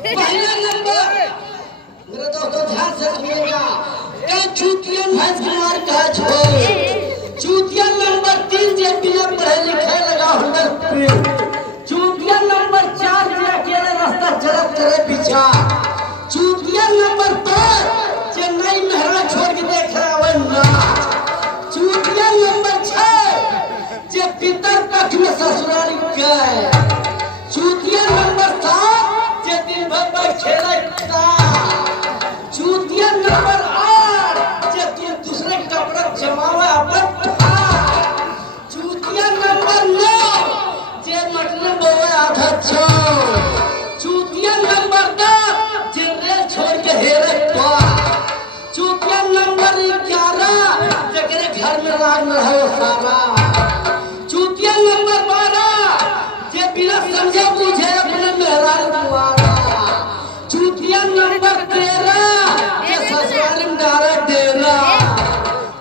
पहला नंबर मेरे दोस्तों ध्यान से सुनिएगा, चूतिया भैंस की मार कहा छोड़। चूतिया नंबर 3 जे बिना पढ़े लिखे लगा हुआ, चूतिया नंबर 4 जे अकेले रास्ता चलत चले पीछा, चूतिया नंबर 2 जे नई मेहरा छोड़ के देख रहा है ना, चूतिया नंबर 6 जे पितर पक्ष में ससुराल गए, चूतिया नंबर 7 जे दिन भर खेले, चूतिया नंबर 8 जे दूसरे कपड़ा जमावा अपन, चूतिया नंबर 9 जे मतलब बोले आधा छोड़, चूतिया नंबर 10 जे रेल छोड़ के हेरे पा, चूतिया नंबर 11 जेकरे घर में राग न हो सारा, चूतिया नंबर 12 जे बिना समझे बुझे अपने मेहरारू द्वारा, चूतिया नंबर 13 जे ससुराल में डारा डेरा,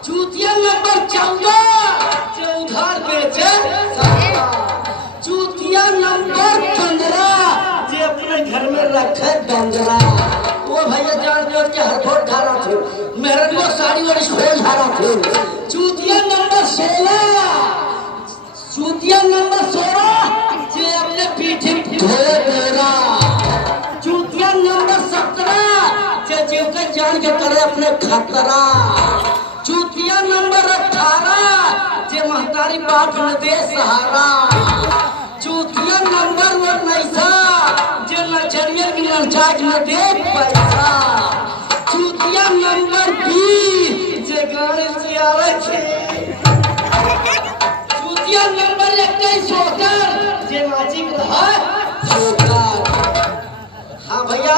चूतिया नंबर 14 जे उधार बेचे, चूतिया नंबर 15 जे अपने घर में रखे डंगरा। वो भैया जान दो के हर फोट धारा थे, मेरे को साड़ी और खोल धारा थे। चूतिया नंबर 16 चूतिया नंबर 16 जे अपने पीठी ढोले डेरा, चूतिया नंबर 17 जे जीव के जान के करे अपने खतरा, चूतिया नंबर 18 जे महतारी बाप न दे सहारा, चूतिया नंबर 19 जे नचरिया की ललचाक न दे पैसा, चूतिया नंबर 20 जे गाड़ी जियावे छे, चूतिया नंबर 21 सोकर जे नाची रहा सोकर। हाँ भैया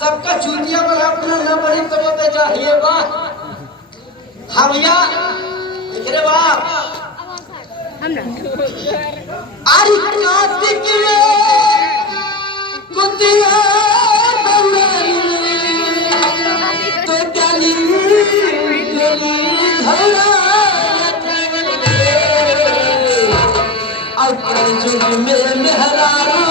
सबका चूतिया बना अपना न बड़ी तो पे चाहिए बा। हाँ भैया इकरे बाप अरे कार्तिक कुतिया बंगाली तो गली गली धरा और जुग में मेहरारू